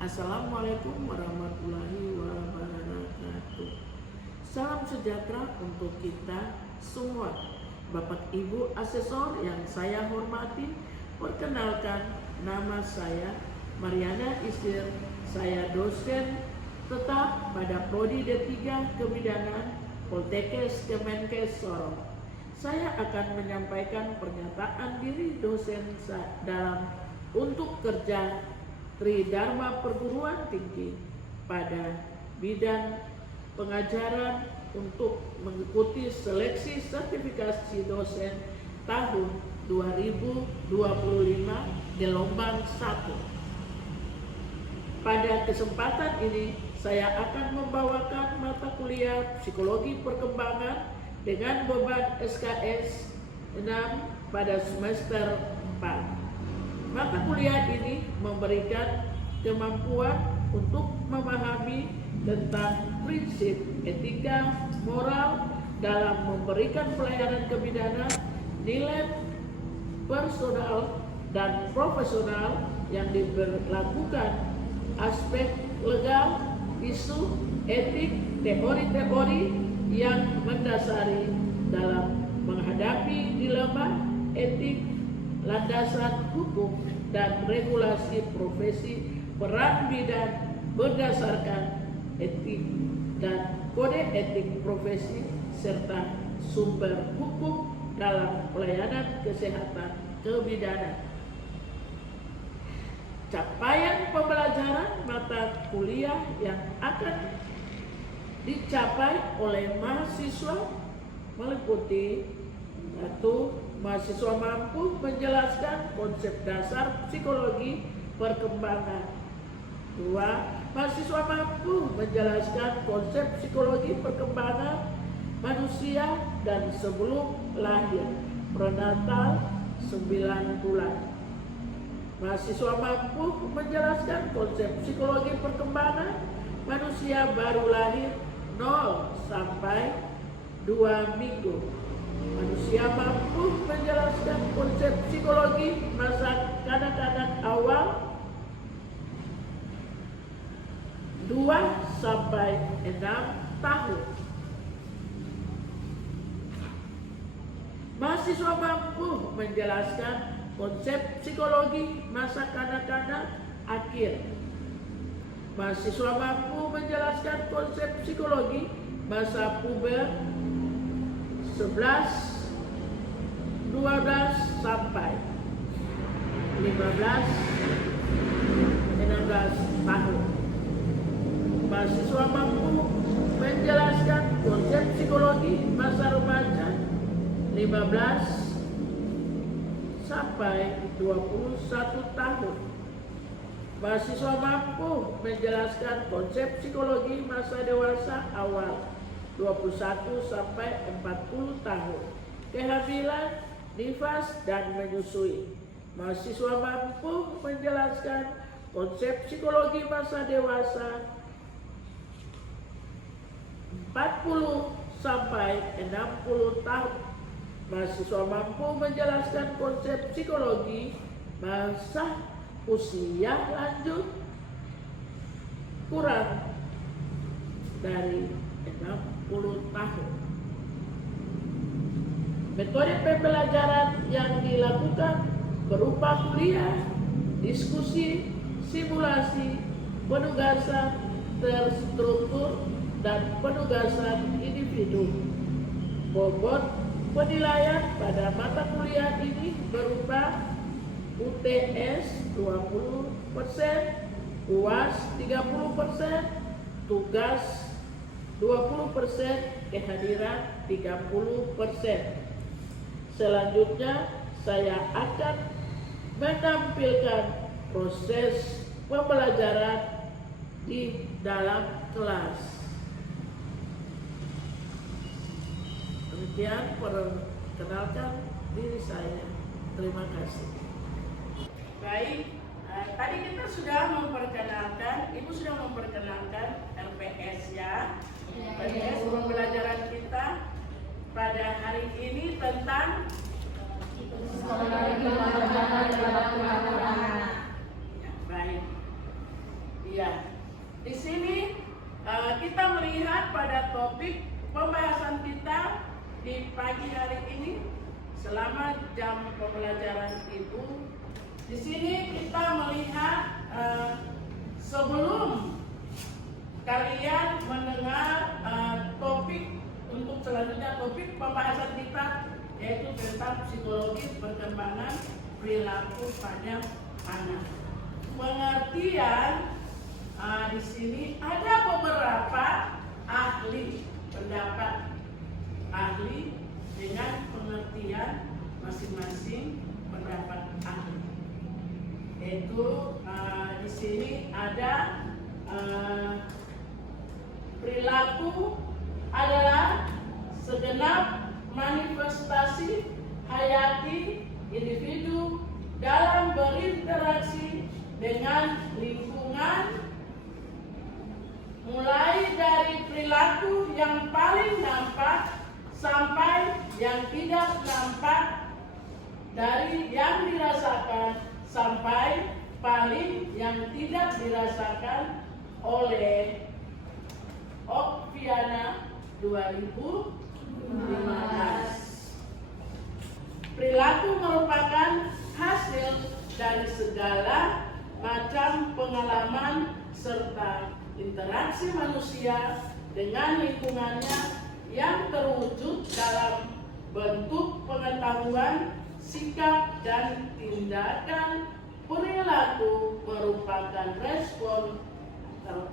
Assalamualaikum warahmatullahi wabarakatuh. Salam sejahtera untuk kita semua. Bapak Ibu asesor yang saya hormati, perkenalkan nama saya Mariana Isir. Saya dosen tetap pada Prodi D3 Kebidanan Poltekkes Kemenkes Sorong. Saya akan menyampaikan pernyataan diri dosen dalam untuk kerja Tridharma Perguruan Tinggi pada bidang pengajaran untuk mengikuti seleksi sertifikasi dosen tahun 2025 gelombang 1. Pada kesempatan ini saya akan membawakan mata kuliah Psikologi Perkembangan dengan beban SKS 6 pada semester 4. Mata kuliah ini memberikan kemampuan untuk memahami tentang prinsip etika moral dalam memberikan pelayanan kebidanan, nilai personal dan profesional yang diberlakukan, aspek legal, isu, etik, teori-teori yang mendasari dalam menghadapi dilema etik, landasan hukum dan regulasi profesi, peran bidan berdasarkan etik dan kode etik profesi, serta sumber hukum dalam pelayanan kesehatan kebidanan. Capaian pembelajaran mata kuliah yang akan dicapai oleh mahasiswa meliputi: 1. Mahasiswa mampu menjelaskan konsep dasar psikologi perkembangan. 2. Mahasiswa mampu menjelaskan konsep psikologi perkembangan manusia dan sebelum lahir, prenatal 9 bulan. Mahasiswa mampu menjelaskan konsep psikologi perkembangan manusia baru lahir 0 sampai 2 minggu. Manusia mampu menjelaskan konsep psikologi masa kanak-kanak awal 2 sampai 6 tahun. Mahasiswa mampu menjelaskan konsep psikologi masa kanak-kanak akhir. Mahasiswa mampu menjelaskan konsep psikologi masa puber 11, 12 sampai 15, 16 tahun. Mahasiswa mampu menjelaskan konsep psikologi masa remaja 15 sampai 21 tahun. Mahasiswa mampu menjelaskan konsep psikologi masa dewasa awal 21 sampai 40 tahun. Kehamilan, nifas, dan menyusui. Mahasiswa mampu menjelaskan konsep psikologi masa dewasa 40 sampai 60 tahun. Mahasiswa mampu menjelaskan konsep psikologi masa usia lanjut kurang dari 60 tahun. Metode pembelajaran yang dilakukan berupa kuliah, diskusi, simulasi, penugasan terstruktur, dan penugasan individu. Bobot penilaian pada mata kuliah ini berupa UTS 20%, UAS 30%, tugas 20%, kehadiran 30%. Selanjutnya saya akan menampilkan proses pembelajaran di dalam kelas. Demikian perkenalkan diri saya. Terima kasih. Baik, tadi kita sudah memperkenalkan, Ibu sudah memperkenalkan LPS ya. LPS pembelajaran kita pada hari ini tentang Baik. Ya, di sini kita melihat pada topik pembahasan kita di pagi hari ini selama jam pembelajaran Ibu. Di sini kita melihat sebelum kalian mendengar topik untuk selanjutnya, topik pembahasan kita yaitu tentang psikologi perkembangan perilaku pada anak. Pengertian di sini ada beberapa ahli, pendapat ahli dengan pengertian masing-masing pendapat ahli. Yaitu di sini ada perilaku adalah segenap manifestasi hayati individu dalam berinteraksi dengan lingkungan, mulai dari perilaku yang paling nampak sampai yang tidak nampak, dari yang dirasakan sampai paling yang tidak dirasakan oleh Okviana 2015. Perilaku merupakan hasil dari segala macam pengalaman serta interaksi manusia dengan lingkungannya yang terwujud dalam bentuk pengetahuan, sikap, dan tindakan. Perilaku merupakan respon atau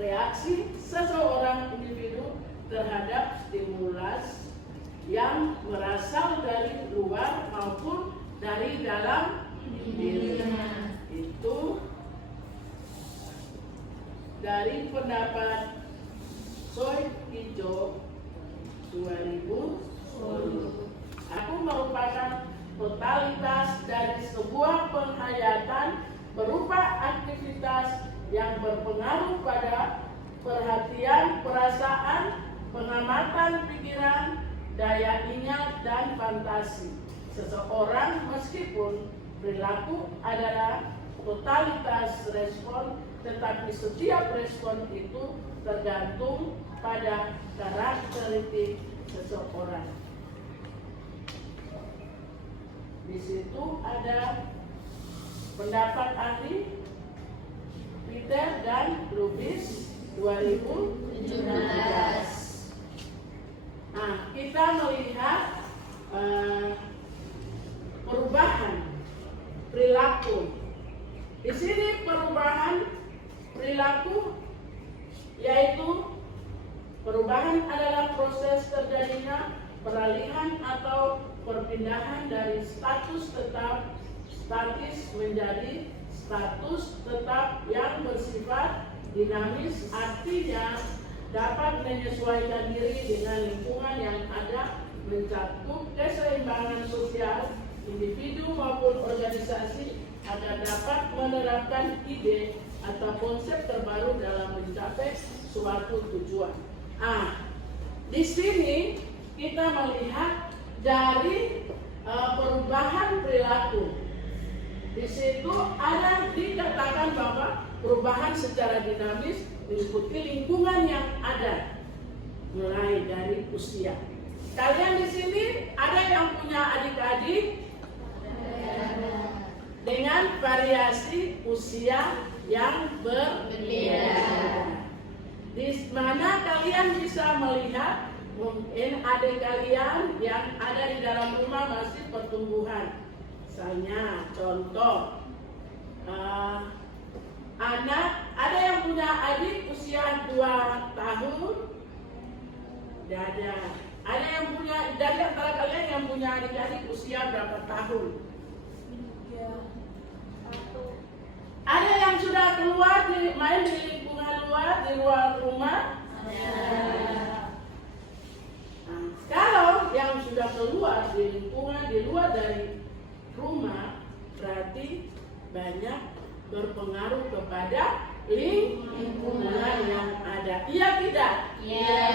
reaksi seseorang individu terhadap stimulus yang berasal dari luar maupun dari dalam dirinya. Itu dari pendapat Soy Ijo 2010. Aku merupakan totalitas dari sebuah penghayatan berupa aktivitas yang berpengaruh pada perhatian, perasaan, pengamatan pikiran, daya ingat, dan fantasi seseorang. Meskipun perilaku adalah totalitas respon, tetapi setiap respon itu tergantung pada karakteristik seseorang. Di situ ada pendapat ahli Peter dan Rubis 2017. Nah, kita melihat perubahan perilaku. Di sini perubahan perilaku yaitu perubahan adalah proses terjadinya peralihan atau perpindahan dari status tetap statis menjadi status tetap yang bersifat dinamis, artinya dapat menyesuaikan diri dengan lingkungan yang ada, mencakup keseimbangan sosial individu maupun organisasi agar dapat menerapkan ide atau konsep terbaru dalam mencapai suatu tujuan. Di sini kita melihat dari perubahan perilaku. Di situ ada dikatakan bahwa perubahan secara dinamis mengikuti lingkungan yang ada, mulai dari usia. Kalian di sini ada yang punya adik-adik dengan variasi usia yang berbeda. Di mana kalian bisa melihat mungkin adik kalian yang ada di dalam rumah masih pertumbuhan. Misalnya contoh anak, ada yang punya adik usia 2 tahun. Ada yang punya, dari antara kalian yang punya adik-adik usia berapa tahun? Ada yang sudah keluar main di lingkungan luar, di luar rumah? Kalau yang sudah keluar di lingkungan di luar dari rumah, berarti banyak berpengaruh kepada lingkungan yang ada. Iya tidak? Iya.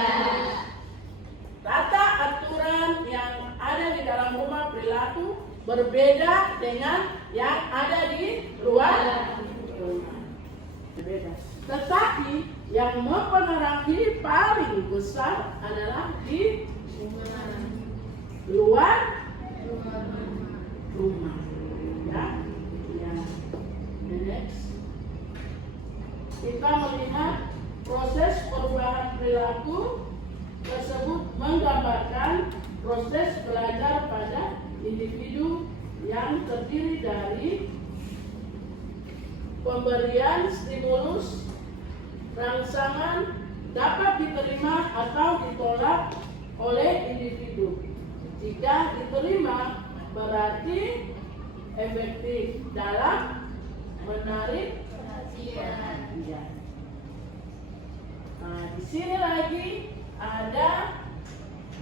Tata aturan yang ada di dalam rumah, perilaku berbeda dengan yang ada di luar rumah. berbeda. Tetapi yang mempengaruhi paling besar adalah di luar rumah. Ya, ya. The next. Kita melihat proses perubahan perilaku tersebut menggambarkan proses belajar pada individu yang terdiri dari pemberian stimulus, rangsangan dapat diterima atau ditolak oleh individu. Jika diterima, berarti efektif dalam menarik perhatian. Nah, di sini lagi ada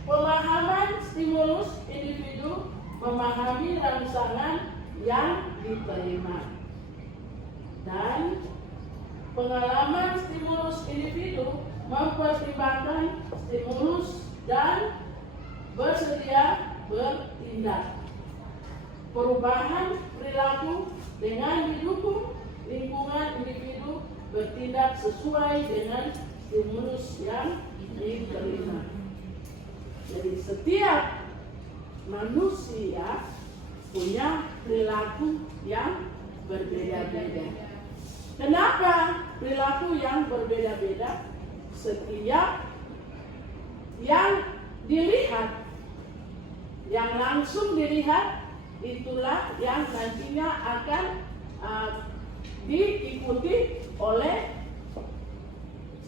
pemahaman stimulus individu memahami rangsangan yang diterima, dan pengalaman stimulus individu mempertimbangkan stimulus dan bersedia bertindak. Perubahan perilaku dengan didukung lingkungan individu bertindak sesuai dengan stimulus yang diterima. Jadi setiap manusia punya perilaku yang berbeda-beda. Kenapa perilaku yang berbeda-beda? Setiap yang dilihat, yang langsung dilihat, itulah yang nantinya akan diikuti oleh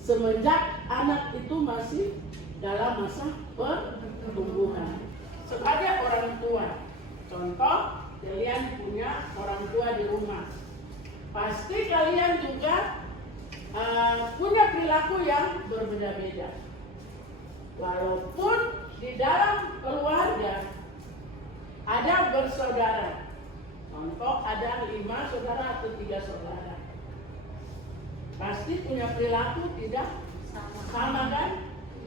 semenjak anak itu masih dalam masa pertumbuhan. Sebagai orang tua, contoh kalian punya orang tua di rumah, pasti kalian juga punya perilaku yang berbeda-beda. Walaupun di dalam keluarga ada bersaudara, contoh ada 5 saudara atau 3 saudara, pasti punya perilaku tidak sama kan?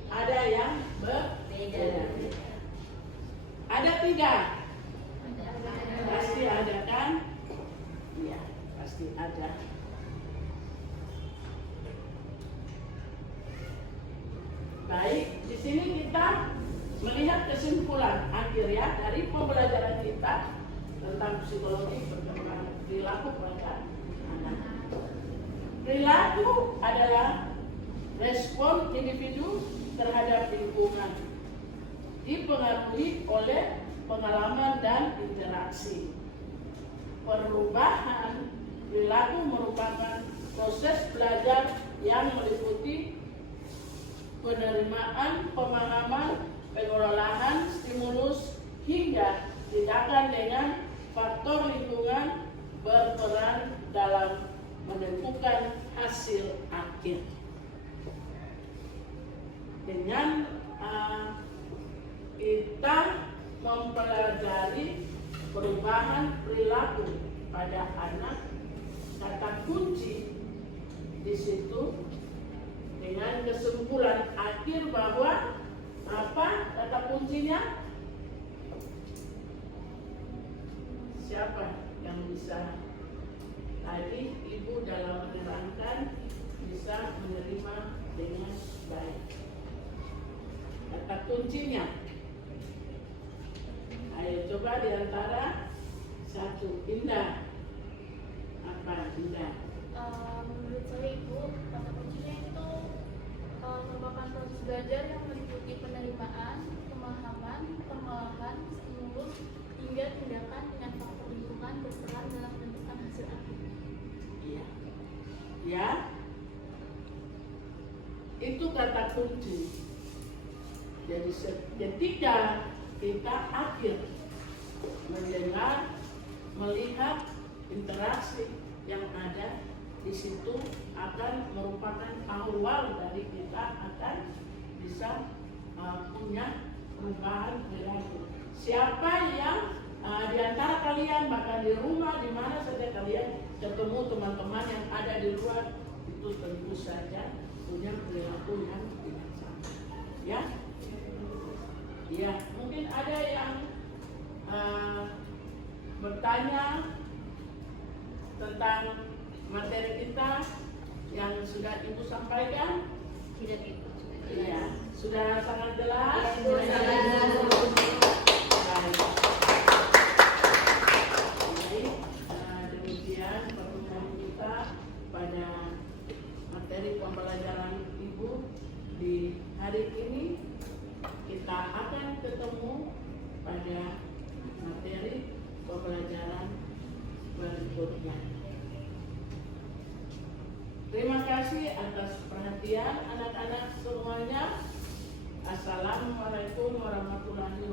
Ada yang berbeda. Ada 3? Pasti ada kan? Iya, pasti ada. Baik, di sini kita melihat kesimpulan akhir ya dari pembelajaran kita tentang psikologi perkembangan perilaku pada anak. Perilaku adalah respon individu terhadap lingkungan, dipengaruhi oleh pengalaman dan interaksi. Perubahan perilaku merupakan proses belajar yang meliputi penerimaan, pemahaman, pengelolaan stimulus hingga tindakan dengan faktor lingkungan berperan dalam menentukan hasil akhir. Dengan kita mempelajari perubahan perilaku pada anak, kata kunci di situ dengan kesimpulan akhir bahwa apa kata kuncinya? Siapa yang bisa? Tadi ibu dalam menerangkan bisa menerima dengan baik. Kata kuncinya, ayo coba diantara satu. Indah, apa Indah? Menurut saya ibu, kata kuncinya itu merupakan proses belajar yang meliputi penerimaan, pemahaman, pengolahan, stimulus hingga tindakan dengan faktor lingkungan berperan dalam menentukan hasil akhir. Iya, ya, itu kata kunci. Jadi ketika kita akhir mendengar, melihat interaksi yang ada di situ akan merupakan awal dari kita akan bisa punya perubahan perilaku. Siapa yang di antara kalian bahkan di rumah di mana saja kalian ketemu teman-teman yang ada di luar itu tentu saja punya perilaku yang tidak sama. Ya, ya mungkin ada yang bertanya tentang materi kita sudah Ibu sampaikan? Tidak itu. Iya, sudah sangat jelas. Iya, Ibu, sangat jelas. Baik. Baik, demikian pertemuan kita pada materi pembelajaran Ibu di hari ini. Kita akan ketemu pada materi pembelajaran berikutnya. Terima kasih atas perhatian anak-anak semuanya. Assalamualaikum warahmatullahi